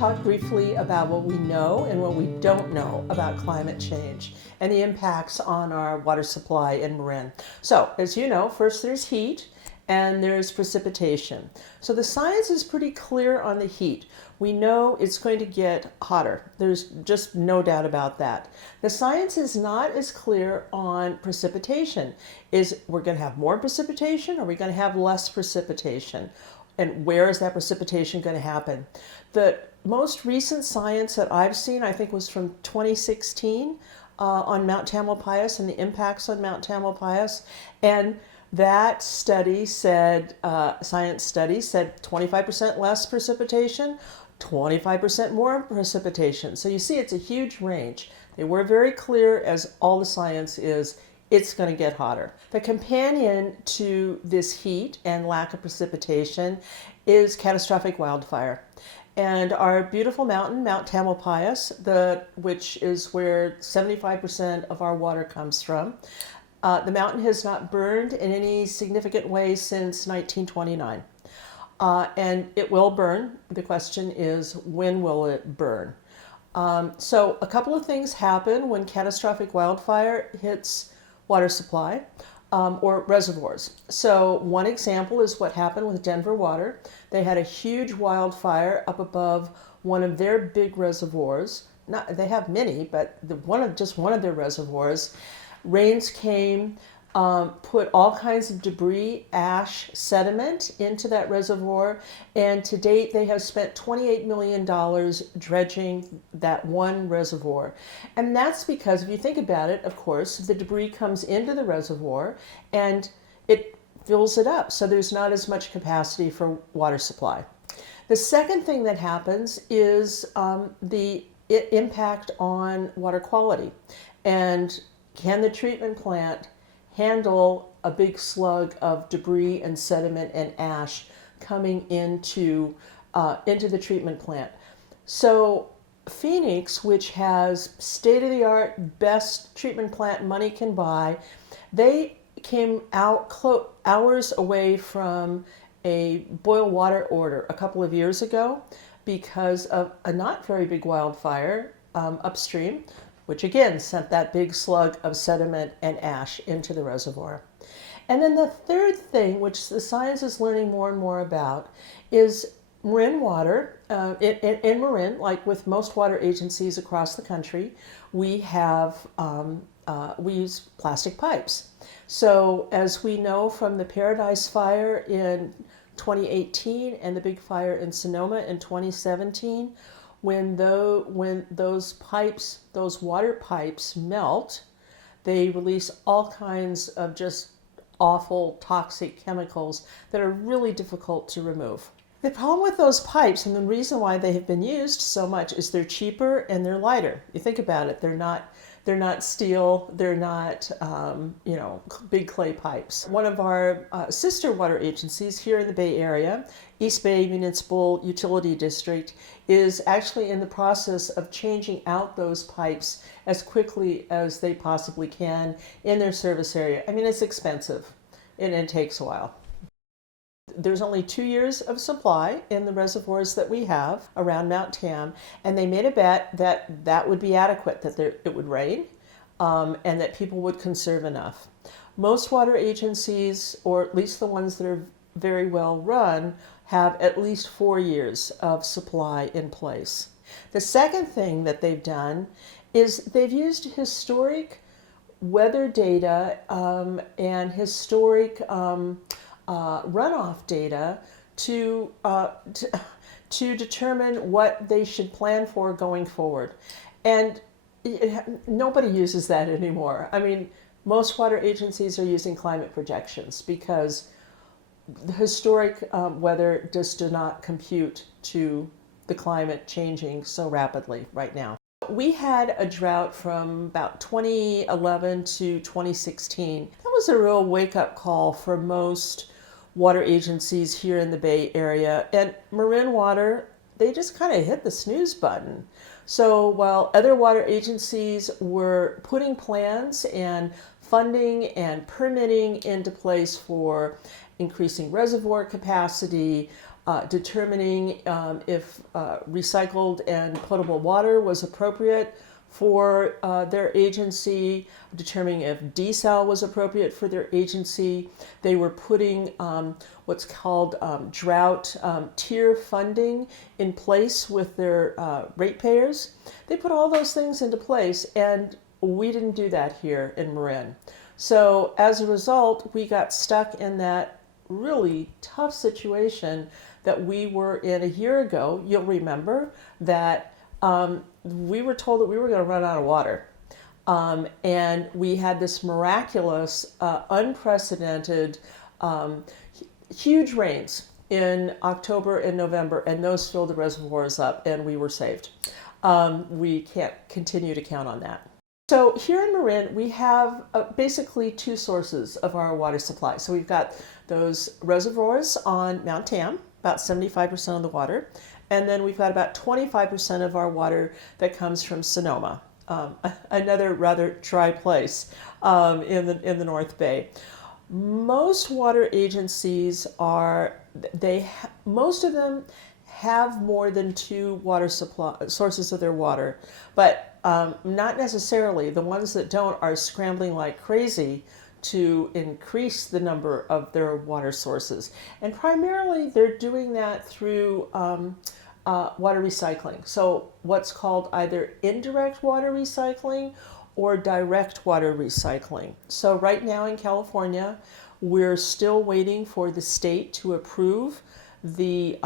talk briefly about what we know and what we don't know about climate change and the impacts on our water supply in Marin. So, as you know, first there's heat and there's precipitation. So the science is pretty clear on the heat. We know it's going to get hotter. There's just no doubt about that. The science is not as clear on precipitation. Is we're going to have more precipitation or are we going to have less precipitation? And where is that precipitation going to happen? The most recent science that I've seen, I think, was from 2016 on Mount Tamalpais and the impacts on Mount Tamalpais. And that study said, science study said 25% less precipitation, 25% more precipitation. So you see, it's a huge range. They were very clear, as all the science is, it's going to get hotter. The companion to this heat and lack of precipitation is catastrophic wildfire. And our beautiful mountain, Mount Tamalpais, which is where 75% of our water comes from, the mountain has not burned in any significant way since 1929. And it will burn. The question is, when will it burn? So a couple of things happen when catastrophic wildfire hits water supply or reservoirs. So one example is what happened with Denver Water. They had a huge wildfire up above one of their big reservoirs. They have many, but just one of their reservoirs. Rains came, put all kinds of debris, ash, sediment into that reservoir, and to date they have spent $28 million dredging that one reservoir. And that's because, if you think about it, of course, the debris comes into the reservoir and it fills it up, so there's not as much capacity for water supply. The second thing that happens is the impact on water quality. And can the treatment plant handle a big slug of debris and sediment and ash coming into the treatment plant? So Phoenix, which has state-of-the-art, best treatment plant money can buy, they came out hours away from a boil water order a couple of years ago because of a not very big wildfire upstream, which again sent that big slug of sediment and ash into the reservoir. And then the third thing, which the science is learning more and more about, is Marin water. In Marin, like with most water agencies across the country, we use plastic pipes. So as we know from the Paradise Fire in 2018 and the big fire in Sonoma in 2017, when those water pipes melt, they release all kinds of just awful toxic chemicals that are really difficult to remove. The problem with those pipes, and the reason why they have been used so much, is they're cheaper and they're lighter. You think about it, they're not steel, they're not big clay pipes. One of our sister water agencies here in the Bay Area, East Bay Municipal Utility District, is actually in the process of changing out those pipes as quickly as they possibly can in their service area. I mean, it's expensive and it takes a while. There's only 2 years of supply in the reservoirs that we have around Mount Tam, and they made a bet that that would be adequate, that it would rain, and that people would conserve enough. Most water agencies, or at least the ones that are very well run, have at least 4 years of supply in place. The second thing that they've done is they've used historic weather data and historic runoff data to determine what they should plan for going forward. And nobody uses that anymore. I mean, most water agencies are using climate projections because the historic weather just does not compute to the climate changing so rapidly right now. We had a drought from about 2011 to 2016. That was a real wake-up call for most water agencies here in the Bay Area. And Marin Water, they just kind of hit the snooze button. So while other water agencies were putting plans and funding and permitting into place for increasing reservoir capacity, determining if recycled and potable water was appropriate for their agency, determining if desal was appropriate for their agency. They were putting what's called drought tier funding in place with their ratepayers. They put all those things into place, and we didn't do that here in Marin. So as a result, we got stuck in that really tough situation that we were in a year ago. You'll remember that we were told that we were going to run out of water. And we had this miraculous, unprecedented, huge rains in October and November, and those filled the reservoirs up, and we were saved. We can't continue to count on that. So here in Marin, we have basically two sources of our water supply. So we've got those reservoirs on Mount Tam, about 75% of the water, and then we've got about 25% of our water that comes from Sonoma, another rather dry place in the North Bay. Most water agencies most of them have more than two water supply sources of their water, but not necessarily. The ones that don't are scrambling like crazy to increase the number of their water sources. And primarily they're doing that through water recycling. So what's called either indirect water recycling or direct water recycling. So right now in California, we're still waiting for the state to approve the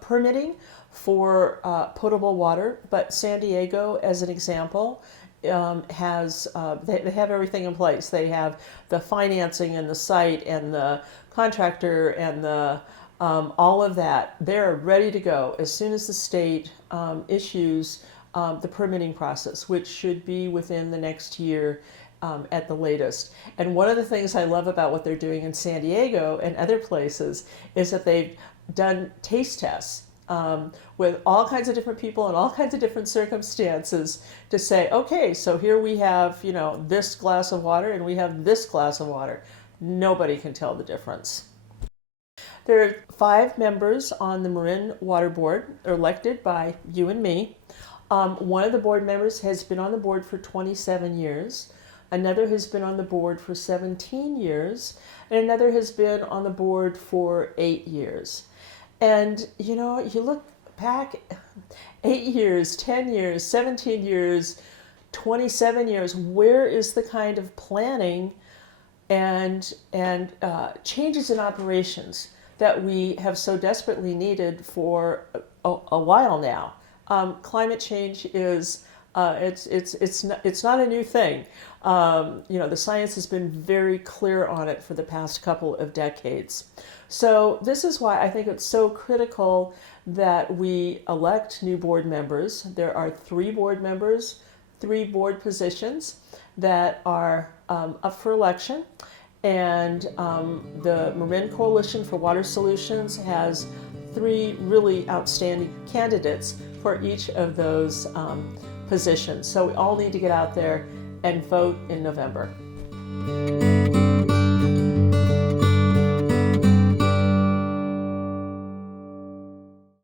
permitting for potable water. But San Diego, as an example, they have everything in place. They have the financing and the site and the contractor and the all of that. They're ready to go as soon as the state issues the permitting process, which should be within the next year at the latest. And one of the things I love about what they're doing in San Diego and other places is that they've done taste tests with all kinds of different people and all kinds of different circumstances to say, okay, so here we have, this glass of water and we have this glass of water. Nobody can tell the difference. There are 5 members on the Marin Water Board elected by you and me. One of the board members has been on the board for 27 years. Another has been on the board for 17 years. And another has been on the board for 8 years. And, you look back 8 years, 10 years, 17 years, 27 years, where is the kind of planning and changes in operations that we have so desperately needed for a while now? Climate change is it's not a new thing. The science has been very clear on it for the past couple of decades. So this is why I think it's so critical that we elect new board members. There are 3 board members, 3 board positions that are up for election. And the Marin Coalition for Water Solutions has 3 really outstanding candidates for each of those positions. So we all need to get out there and vote in November.